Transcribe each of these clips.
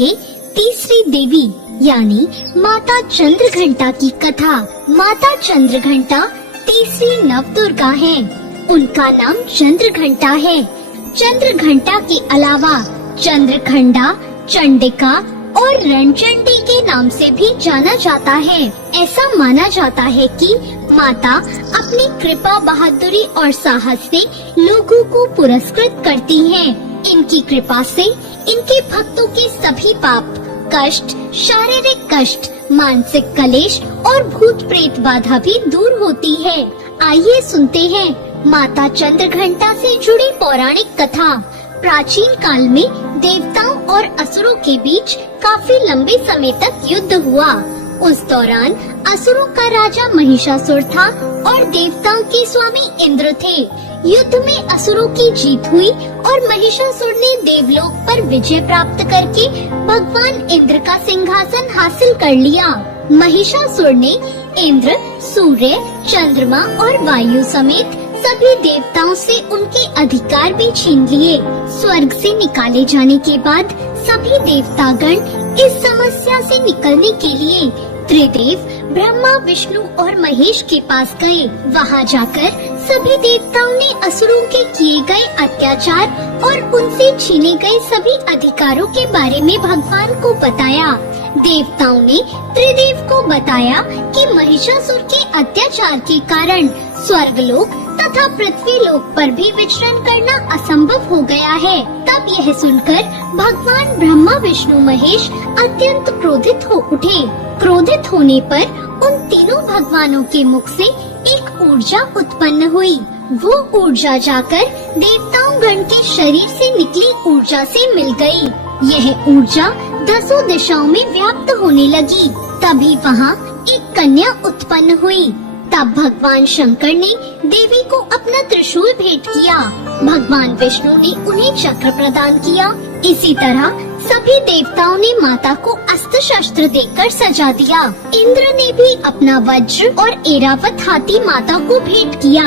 के तीसरी देवी यानी माता चंद्रघंटा की कथा। माता चंद्रघंटा तीसरी नवदुर्गा है। उनका नाम चंद्रघंटा है। चंद्रघंटा के अलावा चंद्रखंडा, चंडिका और रणचंडी के नाम से भी जाना जाता है। ऐसा माना जाता है कि माता अपनी कृपा, बहादुरी और साहस से लोगों को पुरस्कृत करती हैं। इनकी कृपा से इनके भक्तों के सभी पाप, कष्ट, शारीरिक कष्ट, मानसिक कलेश और भूत प्रेत बाधा भी दूर होती है। आइए सुनते हैं माता चंद्रघंटा से जुड़ी पौराणिक कथा। प्राचीन काल में देवताओं और असुरों के बीच काफी लंबे समय तक युद्ध हुआ। उस दौरान असुरों का राजा महिषासुर था और देवताओं के स्वामी इंद्र थे। युद्ध में असुरों की जीत हुई और महिषासुर ने देवलोक पर विजय प्राप्त करके भगवान इंद्र का सिंहासन हासिल कर लिया। महिषासुर ने इंद्र, सूर्य, चंद्रमा और वायु समेत सभी देवताओं से उनके अधिकार भी छीन लिए। स्वर्ग से निकाले जाने के बाद सभी देवतागण इस समस्या से निकलने के लिए त्रिदेव ब्रह्मा, विष्णु और महेश के पास गए। वहां जाकर सभी देवताओं ने असुरों के किए गए अत्याचार और उनसे छीने गए सभी अधिकारों के बारे में भगवान को बताया। देवताओं ने त्रिदेव को बताया कि महिषासुर के अत्याचार के कारण स्वर्गलोक तथा पृथ्वी लोक पर भी विचरण करना असंभव हो गया है। तब यह सुनकर भगवान ब्रह्मा, विष्णु, महेश अत्यंत क्रोधित हो उठे। क्रोधित होने पर उन तीनों भगवानों के मुख से एक ऊर्जा उत्पन्न हुई। वो ऊर्जा जाकर देवताओं गण के शरीर से निकली ऊर्जा से मिल गई। यह ऊर्जा 10 दिशाओं में व्याप्त होने लगी। तभी वहाँ एक कन्या उत्पन्न हुई। तब भगवान शंकर ने देवी को अपना त्रिशूल भेंट किया। भगवान विष्णु ने उन्हें चक्र प्रदान किया। इसी तरह सभी देवताओं ने माता को अस्त्र शस्त्र देकर सजा दिया। इंद्र ने भी अपना वज्र और ऐरावत हाथी माता को भेंट किया।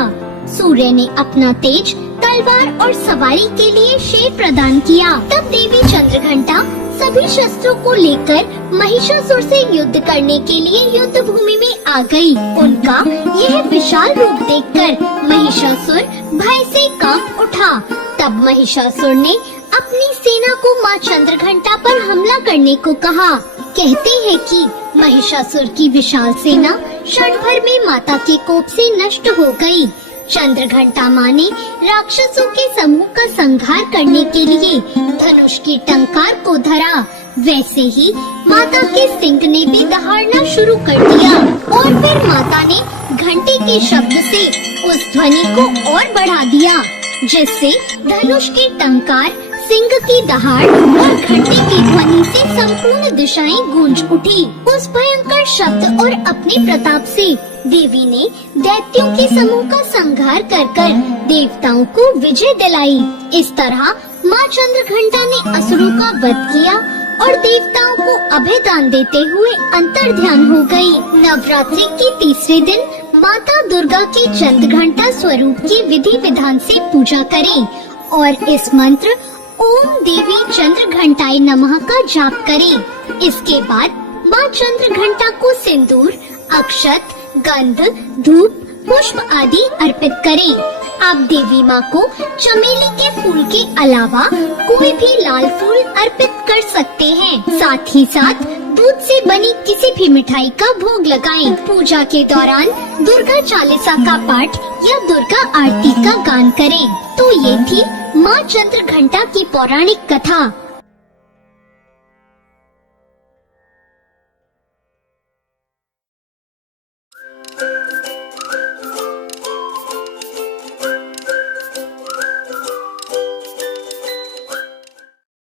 सूर्य ने अपना तेज, तलवार और सवारी के लिए शेर प्रदान किया। तब देवी चंद्रघंटा सभी शस्त्रों को लेकर महिषासुर से युद्ध करने के लिए युद्ध भूमि में आ गई। उनका यह विशाल रूप देखकर महिषासुर भय से कांप उठा। तब महिषासुर ने अपनी सेना को मां चंद्रघंटा पर हमला करने को कहा। कहते हैं कि महिषासुर की विशाल सेना क्षण भर में माता के कोप से नष्ट हो गई। चंद्रघंटा माँ ने राक्षसों के समूह का संहार करने के लिए धनुष की टंकार को धरा। वैसे ही माता के सिंह ने भी दहाड़ना शुरू कर दिया और फिर माता ने घंटे के शब्द से उस ध्वनि को और बढ़ा दिया, जिससे धनुष की टंकार, सिंह की दहाड़ और घंटे की ध्वनि से संपूर्ण दिशाएं गूंज उठी। उस भयंकर शब्द और अपने प्रताप से देवी ने दैत्यों के समूह का संहार कर देवताओं को विजय दिलाई। इस तरह माँ चंद्रघंटा ने असुरों का वध किया और देवताओं को अभय दान देते हुए अंतर्ध्यान हो गई। नवरात्रि के तीसरे दिन माता दुर्गा के चंद्रघंटा स्वरूप की विधि विधान से पूजा करें और इस मंत्र ओम देवी चंद्रघंटाय नमः का जाप करें। इसके बाद माँ चंद्रघंटा को सिंदूर, अक्षत, गंध, धूप, पुष्प आदि अर्पित करें। आप देवी माँ को चमेली के फूल के अलावा कोई भी लाल फूल अर्पित कर सकते हैं। साथ ही साथ दूध से बनी किसी भी मिठाई का भोग लगाएं। पूजा के दौरान दुर्गा चालीसा का पाठ या दुर्गा आरती का गान करें। तो ये थी माँ चंद्रघंटा की पौराणिक कथा।